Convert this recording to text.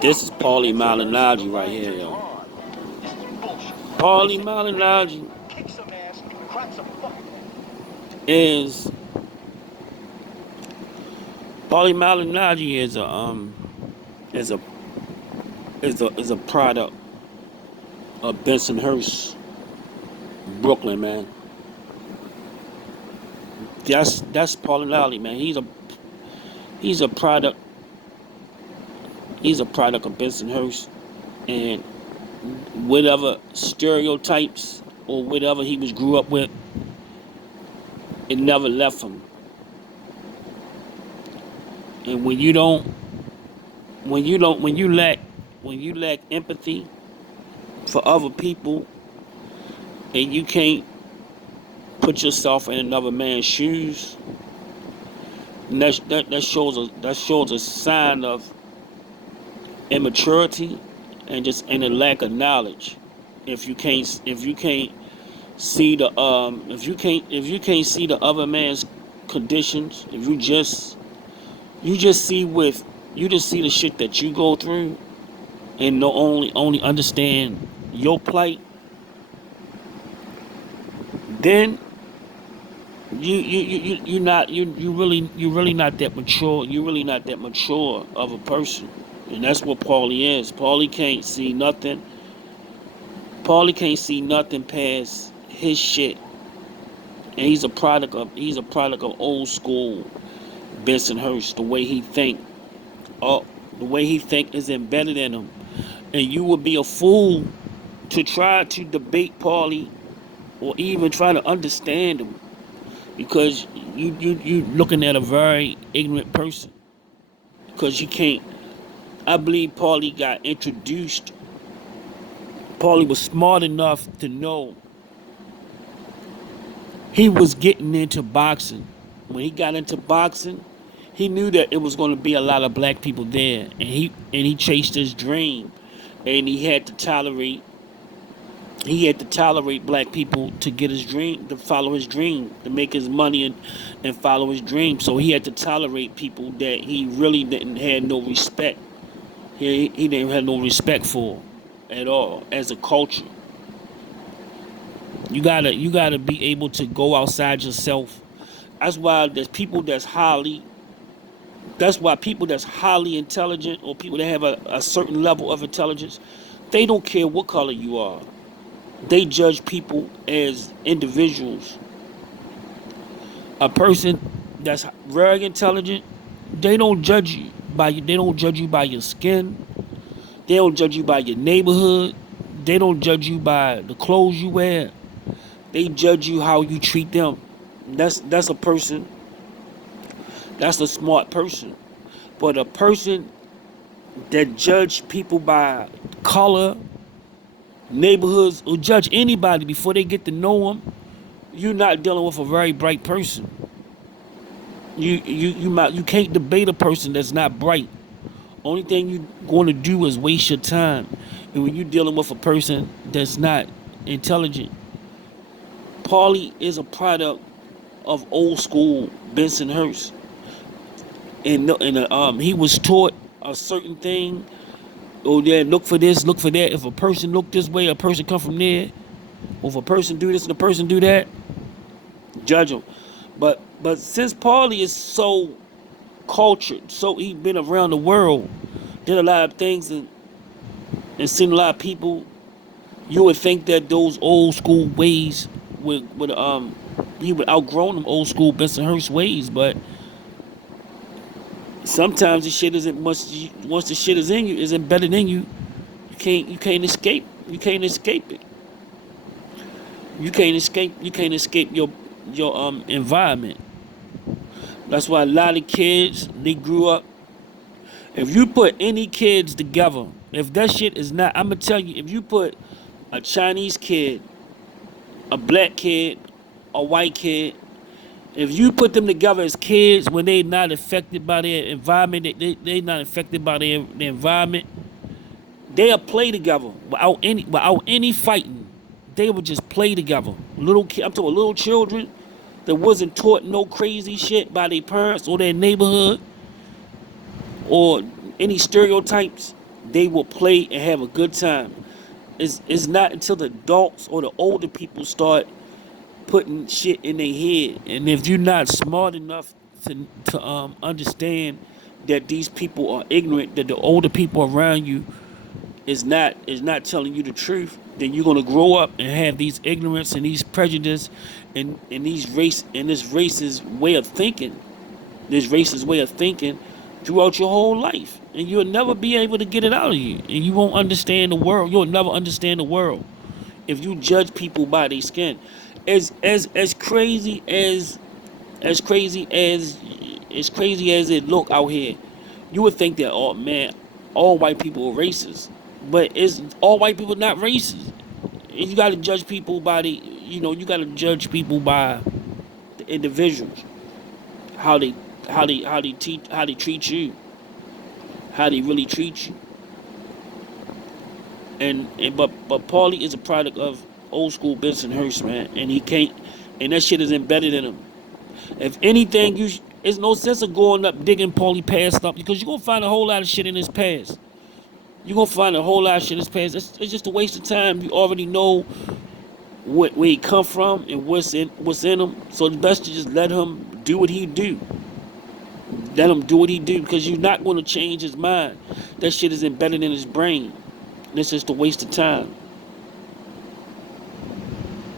This is Paulie Malignaggi right here, yo. Paulie Malignaggi is Paulie Malignaggi is a is a product of Bensonhurst Brooklyn, man. That's Paulie Malignaggi, man. He's a product of Bensonhurst, and whatever stereotypes or whatever he was grew up with, it never left him. And when you lack empathy for other people, and you can't put yourself in another man's shoes, and that shows a sign of immaturity and a lack of knowledge. If you can't see the see the other man's conditions, if you just see the shit that you go through, and only understand your plight, then you really not that mature. You're really not that mature of a person. And that's what Paulie is. Paulie can't see nothing. Paulie can't see nothing past his shit. And he's a product of old school Bensonhurst. The way he think is embedded in him. And you would be a fool to try to debate Paulie or even try to understand him, because you looking at a very ignorant person. Because you can't. I believe Paulie got introduced. Paulie was smart enough to know he was getting into boxing. When he got into boxing, he knew that it was going to be a lot of black people there, and he chased his dream, and he had to tolerate black people to get his dream, to follow his dream, to make his money and follow his dream. So he had to tolerate people that he really didn't have no respect. He didn't have no respect for at all as a culture. You gotta be able to go outside yourself. That's why people that's highly intelligent, or people that have a certain level of intelligence, they don't care what color you are. They judge people as individuals. A person that's very intelligent, they don't judge you by your skin. They don't judge you by your neighborhood. They don't judge you by the clothes you wear. They judge you how you treat them. That's a person. That's a smart person. But a person that judge people by color, neighborhoods, or judge anybody before they get to know them, you're not dealing with a very bright person. You can't debate a person that's not bright. Only thing you're going to do is waste your time. And when you're dealing with a person that's not intelligent, Paulie is a product of old school Bensonhurst. And he was taught a certain thing. Oh yeah, look for this, look for that. If a person look this way, a person come from there. Or if a person do this and a person do that, judge him. But since Paulie is so cultured, so he been around the world, did a lot of things, and seen a lot of people, you would think that those old school ways he would outgrow them old school Bensonhurst ways. But sometimes the shit isn't once the shit is in you, is embedded in you, you can't escape it. You can't escape your environment. That's why a lot of kids, they grew up. If you put any kids together, if that shit is not, I'm gonna tell you, if you put a Chinese kid, a black kid, a white kid, if you put them together as kids when they not affected by their environment, they not affected by their environment, they'll play together without any fighting. They would just play together. I'm talking little children that wasn't taught no crazy shit by their parents or their neighborhood. or any stereotypes, they will play and have a good time. It's not until the adults or the older people start putting shit in their head, and if you're not smart enough to understand that these people are ignorant, that the older people around you is not telling you the truth, then you're gonna grow up and have these ignorance and these prejudice and this racist way of thinking, throughout your whole life, and you'll never be able to get it out of you, and you won't understand the world. You'll never understand the world if you judge people by their skin. As crazy as it look out here, you would think that, oh man, all white people are racist, but it's all white people not racist. And you got to judge people by the individuals, how they treat you, how they really treat you. But Paulie is a product of old school Bensonhurst, man, and he can't, and that shit is embedded in him. If anything, there's no sense of going up digging Paulie past up, because you're gonna find a whole lot of shit in his past. You're gonna find a whole lot of shit in his past. It's just a waste of time. You already know where he come from and what's in him. So it's best to just let him do what he do. Let him do what he do, because you're not going to change his mind. That shit is embedded in his brain. And it's just a waste of time.